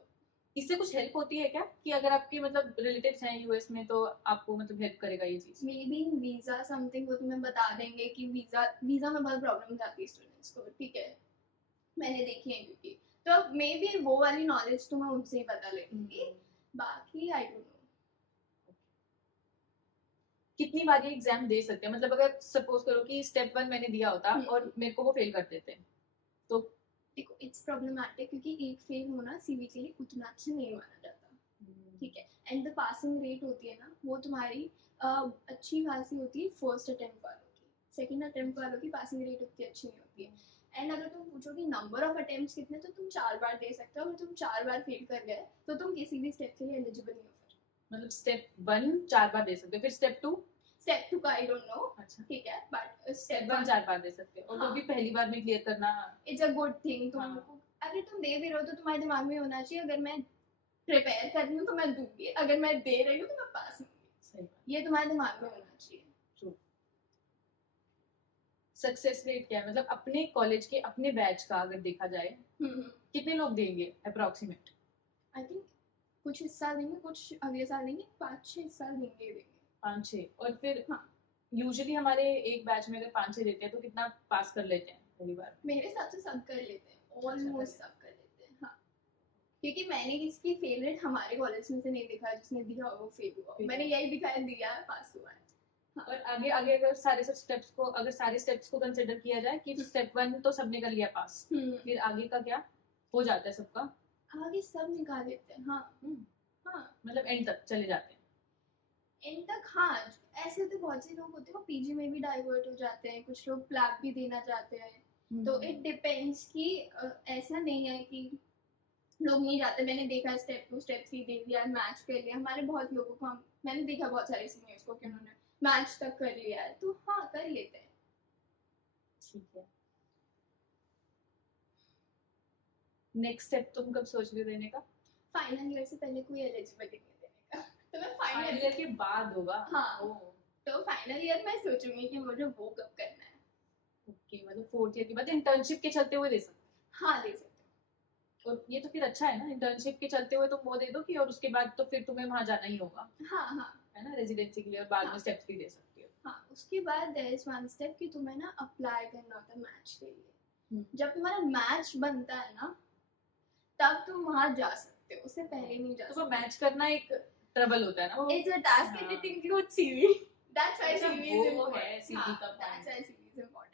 इससे कुछ हेल्प होती है क्या, कि अगर आपके मतलब रिलेटिव्स हैं यूएस में तो आपको मतलब हेल्प करेगा ये चीज? मे बी वीजा समथिंग, वो तुम्हें बता देंगे कि वीजा में बहुत प्रॉब्लम आती है स्टूडेंट्स को, ठीक है, मैंने देखी है क्योंकि, तो मे बी वो वाली नॉलेज तुम्हें उनसे ही पता लगेगी। बाकी आई डोंट नो। कितनी बार ये एग्जाम दे सकते हैं? मतलब अगर सपोज करो कि स्टेप 1 मैंने दिया होता और मेरे को वो फेल कर देते तो? देखो, इट्स प्रॉब्लमेटिक क्योंकि एक फेल होना सीवी के लिए उतना अच्छा नहीं माना जाता, ठीक है। एंड द पासिंग रेट होती है ना, वो तुम्हारी अच्छी खासी होती है फर्स्ट अटेम्प्ट वालों की, सेकंड अटेम्प्ट वालों की पासिंग रेट उतनी अच्छी नहीं होती है। एंड अगर तुम पूछो कि नंबर ऑफ अटेम्प्ट्स कितने, तो तुम 4 बार दे सकते हो। अगर तुम 4 बार फेल कर गए तो तुम किसी भी स्टेप के लिए एलिजिबल नहीं हो। मतलब स्टेप 1 4 बार दे सकते हो, फिर स्टेप 2 का आई डोंट नो, अच्छा, ठीक है, बट स्टेप 1 4 बार दे सकते हो, और वो भी पहली बार में क्लियर करना इट्स अ गुड थिंग। तुम अगर तुम दे भी रहे हो तो तुम्हारे दिमाग में होना चाहिए अगर मैं प्रिपेयर कर रही हूँ तो मैं दूंगी, अगर मैं दे रही हूँ तो मैं पास होंगी, ये तुम्हारे दिमाग में होना चाहिए। सक्सेस रेट क्या है, मतलब अपने कॉलेज के अपने बैच का अगर देखा जाए कितने लोग देंगे अप्रोक्सीमेट? आई थिंक कुछ इस साल देंगे, कुछ अगले साल देंगे, 5-6 इस साल देंगे ही देंगे। 5-6 और फिर हाँ। यूजुअली हमारे एक बैच में अगर 5-6 देते हैं तो कितना पास कर लेते हैं पहली बार? मेरे हिसाब से सब कर लेते हैं, अच्छा, ऑलमोस्ट सब कर लेते हैं। हाँ, क्योंकि मैंने किसकी फेवरेट हमारे कॉलेज में से नहीं दिखा जिसने दिया वो फेल हुआ, मैंने यही दिखाया, दिया है, पास हुआ है। और आगे आगे अगर सारे स्टेप्स को कंसिडर किया जाए कि स्टेप 1 तो सबने कर लिया पास, फिर आगे का क्या हो जाता है सबका? आगे सब निकाल लेते हैं। हाँ हाँ, मतलब एंड तक चले जाते हैं। एंड तक। हाँ, ऐसे तो बहुत से लोग होते हैं वो पीजी में भी डाइवर्ट हो जाते हैं, कुछ लोग प्लैब भी देना चाहते हैं। तो इट डिपेंड्स कि ऐसा नहीं है कि लोग नहीं जाते। मैंने देखा स्टेप 2 स्टेप 3 दे दिया, मैच कर लिया, हमारे बहुत लोगों को मैंने देखा बहुत सारे सीनियर्स को कि उन्होंने मैच तक कर लिया है, तो हाँ कर लेते हैं। ठीक है, नेक्स्ट स्टेप तुम कब सोच रहे हो देने का? फाइनल ईयर से पहले कोई एलिजिबिलिटी नहीं देने का, तो मैं फाइनल फाइनल ईयर के बाद होगा। हाँ, तो फाइनल ईयर में सोचूंगी कि मुझे वो कब करना है। ओके, मतलब 4th ईयर के बाद इंटर्नशिप के चलते हुए दे सकते? हाँ दे सकते हो। और ये तो फिर अच्छा है ना, इंटर्नशिप के चलते हुए तुम वो दे दो कि और उसके बाद तो फिर तुम्हें वहां जाना ही होगा। हाँ हाँ, है ना, रेजिडेंसी के लिए, और बाद में हाँ। स्टेप्स भी दे सकती हो। हाँ, उसके बाद देयर इज वन स्टेप कि तुम्हें ना अप्लाई करना होता है मैच के लिए। जब तुम्हारा मैच बनता है ना तब तुम वहां जा सकते हो, उससे पहले नहीं जा तो सकते। वो मैच करना एक ट्रबल होता है ना वो। It's a task and it includes CV, that's why अच्छा, सीवी वो इज है इम्पोर्टेंट। CV हाँ, का that's why CV is important.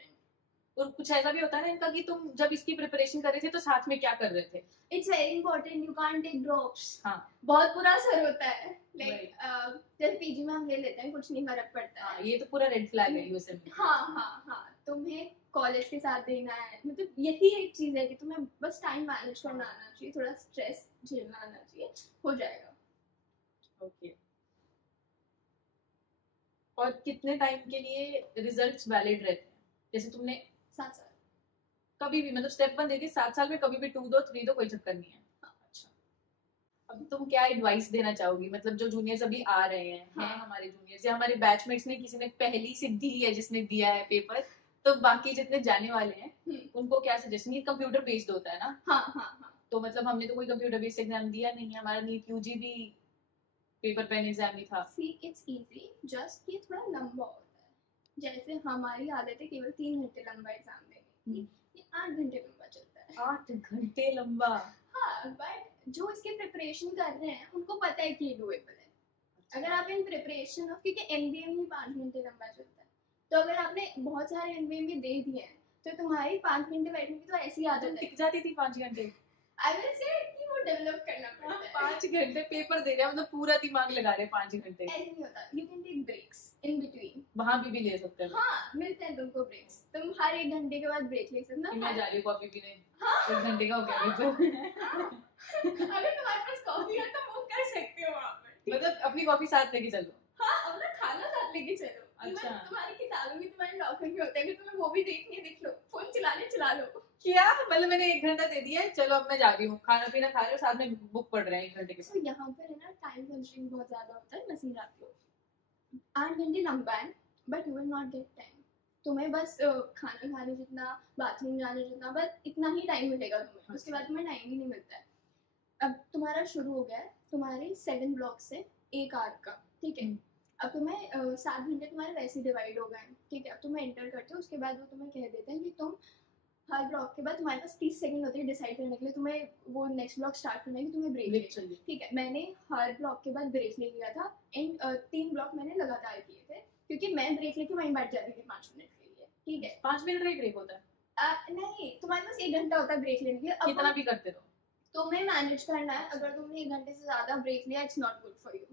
और कुछ ऐसा भी होता है ना इनका कि तुम जब इसकी प्रिपरेशन कर रहे थे तो साथ में क्या कर रहे थे? It's very important, you can't take drops. हाँ, बहुत बुरा असर होता है। लाइक जैसे पीजी में हम ले लेते हैं, कुछ नहीं फर्क पड़ता हाँ, है। ये तो पूरा रेड फ्लैग है यूएसए में। हाँ हाँ हाँ, तुम्हें कॉलेज के साथ देना है, मतलब यही एक चीज है कि तुम्हें बस टाइम मैनेज करना आना चाहिए, थोड़ा स्ट्रेस झेलना आना चाहिए, हो जाएगा। ओके, और कितने टाइम के लिए रिजल्ट्स वैलिड रहते हैं? जैसे तुमने 7 साल। कभी भी, मतलब स्टेप 1 दे दी 7 साल में, कभी भी 2 दो 3 दो, कोई चक्कर नहीं है। अच्छा, अब तुम क्या एडवाइस देना चाहोगी, मतलब जो जूनियर्स अभी आ रहे हैं, हाँ। हमारे जूनियर्स या हमारे बैचमेट्स में किसी ने पहली से दी है जिसने दिया है पेपर, तो बाकी जितने जाने वाले हैं उनको क्या सजेशन? ये कंप्यूटर बेस्ड होता है ना? हाँ हाँ हाँ, तो मतलब हमने तो कोई कंप्यूटर बेस्ड एग्जाम दिया नहीं है, हमारा नीट यूजी भी पेपर पेन एग्जाम ही था। सी इट्स इजी, जस्ट ये थोड़ा लंबा होता है। जैसे हमारी आदत है केवल 3 घंटे लंबा एग्जाम देने की, ये 8 घंटे लंबा चलता है। 8 घंटे लंबा? हाँ, बट जो इसके प्रिपरेशन कर रहे हैं उनको पता है कि ये डुएबल है। अगर आप इन प्रिपरेशन हो, क्योंकि एनबीए में 5 घंटे लंबा चलता है, तो अगर आपने बहुत सारे एनबीए में दे दिए हैं तो तुम्हारी 5 घंटे बैठने की तो ऐसी आदत है। टिक जाती थी 5 घंटे? आई विल से कि वो डेवलप करना पड़ता है। 5 घंटे पेपर दे रहे हैं, मतलब पूरा दिमाग लगा रहे हैं 5 घंटे। ऐसे नहीं होता, you can take breaks in between. वहां भी ले सकते हैं? हाँ, मिलते हैं तुमको ब्रेक्स, तुम हर 1 घंटे के बाद ब्रेक ले सकते हो। मैं जा रही हूँ कॉफी पीने, हाँ। 1 घंटे का हो गया अगर तुम्हारे पास कॉफी है तो वो कर सकते हो वहाँ पर। मतलब अपनी कॉफी साथ लेके चलो? हाँ, अपना खाना साथ लेके चलो। अच्छा। Even तुम्हारी किताबें भी तुम्हारे लॉकर में होते हैं, अगर तुम्हें वो भी देखनी है देख लो, फोन चला लो। क्या मतलब मैंने 1 घंटा दे दिया है, चलो अब मैं जा रही हूँ, खाना पीना खा रहे हो, साथ में बुक पढ़ रहे हैं 1 घंटे के तो यहाँ पर है ना टाइम कंस्ट्रेंट बहुत ज्यादा होता है, मैं समझाती हूँ। 8 घंटे लंबा है but you will not get time. तुम्हें बस खाना खाने जितना, बाथरूम जाने जितना, बस इतना ही टाइम मिलेगा तुम्हें। उसके बाद तुम्हें टाइम ही नहीं मिलता है। अब तुम्हारा शुरू हो गया है तुम्हारे 7 ब्लॉक से 1 आवर का, ठीक है। अब तुम्हें 7 घंटे तुम्हारे वैसे डिवाइड हो गए हैं, ठीक है। अब तुम्हें एंटर करते हो, उसके बाद वो तुम्हें कह देते हैं कि तुम हर ब्लॉक के बाद तुम्हारे पास 30 सेकंड होते हैं डिसाइड करने के लिए, तुम्हें वो नेक्स्ट ब्लॉक स्टार्ट करना है कि तुम्हें ब्रेक चाहिए। ठीक है, मैंने हर ब्लॉक के बाद ब्रेक ले लिया था एंड 3 ब्लॉक मैंने लगातार किए थे, क्योंकि मैं ब्रेक लेके वहीं बैठ जाती थी 5 मिनट के लिए, ठीक है। 5 मिनट का ही ब्रेक होता है? नहीं, तुम्हारे पास 1 घंटा होता है ब्रेक लेने के लिए। अब कितना भी करते रहो, तुम्हें मैनेज करना है। अगर तुमने 1 घंटे से ज्यादा ब्रेक लिया, it's not good for you,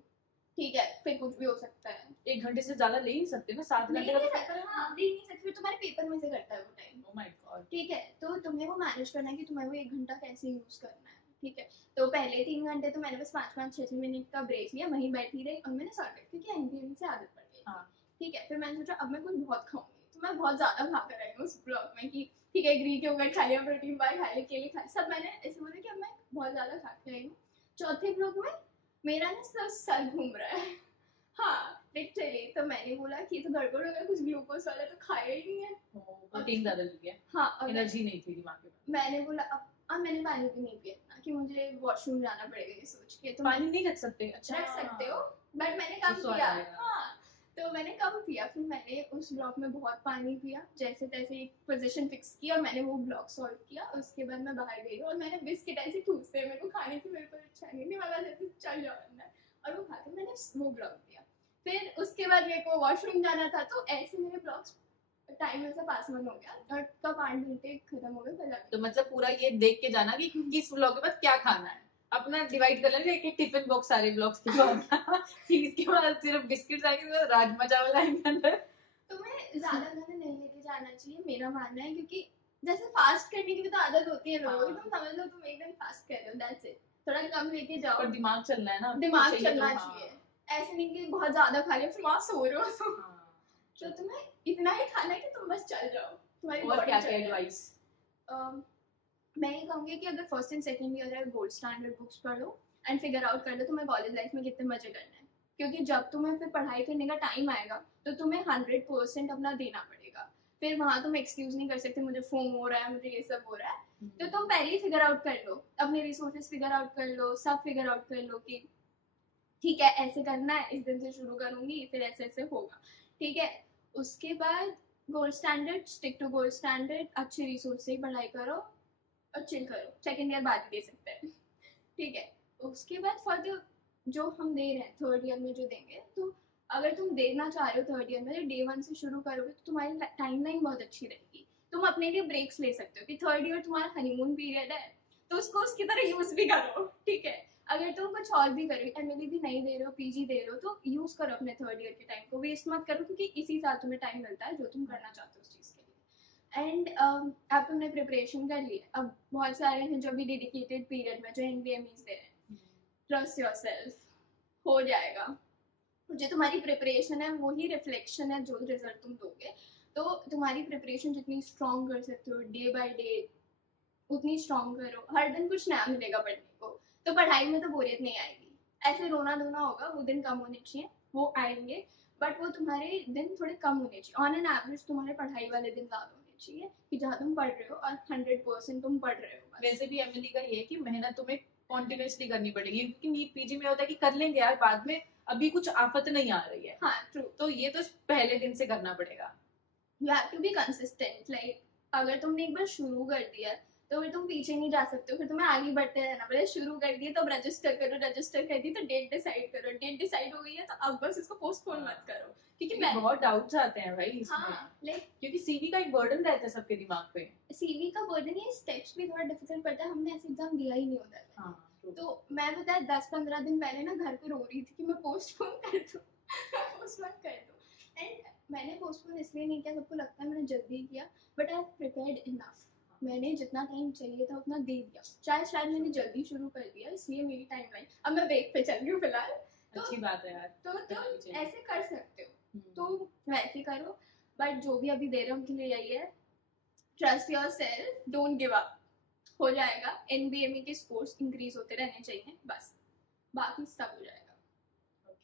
ठीक है। फिर कुछ भी हो सकता है। 1 घंटे से ज्यादा ले ही सकते ना, 7 नहीं घंटे ले का। सकते, हाँ ले नहीं सकते, फिर तुम्हारे पेपर में से कटता है वो टाइम। Oh my God. ठीक है, तो तुम्हें वो मैनेज करना है कि तुम्हें वो 1 घंटा कैसे यूज करना है, ठीक है। तो पहले 3 घंटे तो मैंने बस 5-5, 6-6 मिनट का ब्रेक लिया, वहीं बैठी रही और मैंने सॉर्टेड, क्योंकि एनबीए से आदत पड़ गई, हाँ। ठीक है। फिर मैंने सोचा अब मैं कुछ बहुत खाऊंगी, तो मैं बहुत ज्यादा खा कर आई हूँ उस ब्लॉग में कि ठीक है, ग्रीक योगर्ट खा लिया, प्रोटीन बार खा लिया, केले खा लिया, सब मैंने ऐसे बोला कि अब मैं बहुत ज्यादा खा के आई हूँ। चौथे ब्लॉग में मेरा ना सर घूम रहा है, हाँ लिटरली। तो मैंने बोला कि तो गड़बड़ हो गया, कुछ ग्लूकोज वाला तो खाया ही नहीं है, प्रोटीन ज्यादा लग गया, हाँ। एनर्जी नहीं थी दिमाग में। मैंने बोला अब और मैंने पानी भी नहीं पिया ना कि मुझे वॉशरूम जाना पड़ेगा ये सोच के, तो पानी नहीं रख सकते? अच्छा, रख सकते हो बट मैंने कम स्वाद पिया। आएगा। हाँ, तो मैंने कम पिया, फिर मैंने उस ब्लॉक में बहुत पानी पिया, जैसे तैसे एक पोजीशन फिक्स किया और मैंने वो ब्लॉक सॉल्व किया। उसके बाद मैं बाहर गई और मैंने बिस्किट ऐसे ठूसे, मेरे को खाने की मेरे को इच्छा नहीं थी, मैं जैसे चल जाओ अंदर, और वो खाकर मैंने वो ब्लॉक दिया। फिर उसके बाद मेरे को वॉशरूम जाना था, तो ऐसे मेरे ब्लॉक्स टाइम से पास ऑन हो गया और कब 8 घंटे खत्म हो गए पता नहीं। तो मतलब पूरा ये देख के जाना कि किस ब्लॉक के बाद क्या खाना है, अपना डिवाइड कर लेंगे, एक टिफिन बॉक्स सारे ब्लॉक्स के बाद फिर इसके बाद सिर्फ बिस्किट आएंगे, राजमा चावल आएंगे अंदर। तुम्हें ज्यादा खाना नहीं लेके जाना चाहिए, मेरा मानना है, क्योंकि जैसे फास्ट करने की भी तो आदत होती है लोगों की, तुम समझ लो तुम एक दिन फास्ट कर रहे हो, दैट्स इट, थोड़ा कम लेके जाओ। पर दिमाग चलना है ना, दिमाग चाहिए चलना तो, चाहिए, ऐसे नहीं कि बहुत ज्यादा खा लिया फिर वहां सो रहे हो तो हाँ। तुम्हें इतना ही खाना है कि तुम बस चल जाओ, तुम्हारी और body क्या चल क्या जाए। एडवाइस? मैं ये कहूँगी कि अगर फर्स्ट एंड सेकंड ईयर है, गोल्ड स्टैंडर्ड बुक्स पढ़ो एंड फिगर आउट कर लो तुम्हें कॉलेज लाइफ में कितने मजे करने हैं, क्योंकि जब तुम्हें फिर पढ़ाई करने का टाइम आएगा तो तुम्हें 100% अपना देना पड़ेगा। फिर वहाँ तुम एक्सक्यूज नहीं कर सकते मुझे फोन हो रहा है, मुझे ये सब हो रहा है, तो तुम पहले ही फिगर आउट कर लो, अपने रिसोर्सेज फिगर आउट कर लो, सब फिगर आउट कर लो कि ठीक है ऐसे करना है, इस दिन से शुरू करूंगी, फिर ऐसे ऐसे होगा, ठीक है। उसके बाद gold standard, stick to gold standard, अच्छे रिसोर्स से ही पढ़ाई करो और चिल करो, सेकेंड ईयर बाद ही दे सकते हैं, ठीक है। उसके बाद फॉर द जो हम दे रहे हैं थर्ड ईयर में जो देंगे, तो अगर तुम देखना चाह रहे हो थर्ड ईयर में डे 1 से शुरू करोगे तो तुम्हारी टाइमलाइन बहुत अच्छी रहेगी, तुम अपने लिए ब्रेक्स ले सकते हो कि थर्ड ईयर तुम्हारा हनीमून पीरियड है तो उसको उसकी तरह यूज भी करो, ठीक है। अगर तुम कुछ और भी करो, एमएलए भी नहीं दे रहे हो, पीजी दे रहे हो, तो यूज करो अपने थर्ड ईयर के टाइम को, वेस्ट मत करो, क्योंकि इसी साल तुम्हें टाइम मिलता है जो तुम करना चाहते हो उस चीज़ के लिए। एंड अब तुमने प्रिपरेशन कर ली है, अब बहुत सारे हैं जो भी डेडिकेटेड पीरियड में जो एनवीएमईज दे रहे हैं, ट्रस्ट योरसेल्फ, हो जाएगा। जो तुम्हारी प्रिपरेशन है वही रिफ्लेक्शन है जो रिजल्ट तुम दोगे, तो तुम्हारी प्रिपरेशन जितनी स्ट्रॉन्ग कर सकते हो डे बाय डे उतनी स्ट्रॉन्ग करो, हर दिन कुछ नया मिलेगा पढ़ने को, तो पढ़ाई में तो बोरियत नहीं आएगी, ऐसे रोना धोना होगा वो दिन कम होने चाहिए, वो आएंगे, बट वो तुम्हारे दिन थोड़े कम होने चाहिए, ऑन एन एवरेज तुम्हारे पढ़ाई वाले दिन ज़्यादा होने चाहिए कि जहाँ तुम पढ़ रहे हो और 100% तुम पढ़ रहे हो बस। वैसे भी एमएलए का ये है कि मेहनत तुम्हें कॉन्टिन्यूसली करनी पड़ेगी, क्योंकि नीट पीजी में होता है कि कर लेंगे यार बाद में, अभी कुछ आफत नहीं आ रही है, हाँ ट्रू, तो ये तो पहले दिन से करना पड़ेगा। You have to be consistent, like अगर तुमने एक बार शुरू कर दिया तो फिर तुम पीछे नहीं जा सकते हो, फिर तुम्हें आगे बढ़ते रहना पड़ेगा, शुरू कर दिए तो अब रजिस्टर करो, रजिस्टर कर दी तो डेट डिसाइड करो, डेट डिसाइड हो गई है तो अब बस इसको पोस्टपोन मत करो, क्योंकि मैं बहुत डाउट्स आते हैं भाई इसमें, हाँ लाइक क्योंकि सीवी का एक बर्डन रहता है सबके दिमाग पे। सीवी का बर्डन है, स्टेप्स भी थोड़ा डिफिकल्ट पड़ता है, हमने ऐसे एग्जाम दिया ही नहीं होता है। हाँ, तो मैं पता है 10-15 दिन पहले ना घर पे रो रही थी कि मैं पोस्टपोन कर दूँ पोस्टपोन कर दूँ, एंड मैंने पोस्टपोन इसलिए नहीं किया, सबको लगता है मैंने जल्दी किया, but I have prepared enough, मैंने जितना टाइम चाहिए था उतना दे दिया, शायद मैंने जल्दी शुरू कर दिया इसलिए मेरी टाइमलाइन, अब मैं ब्रेक पे चल रही हूँ फिलहाल, तो अच्छी बात है यार, तो करना भी चाहिए। ऐसे कर सकते हो, तो वैसे करो, बट जो भी अभी दे रहे हो उनके लिए यही है, trust your self, don't give up, हो जाएगा, एनबीएमई के स्कोर्स इंक्रीज होते रहने चाहिए, बस बाकी सब हो जाएगा।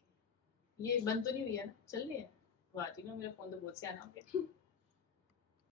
ये बंद तो नहीं हुई है ना, चल रही है? वाह जी, मेरा फोन तो बहुत सियाना हो गया।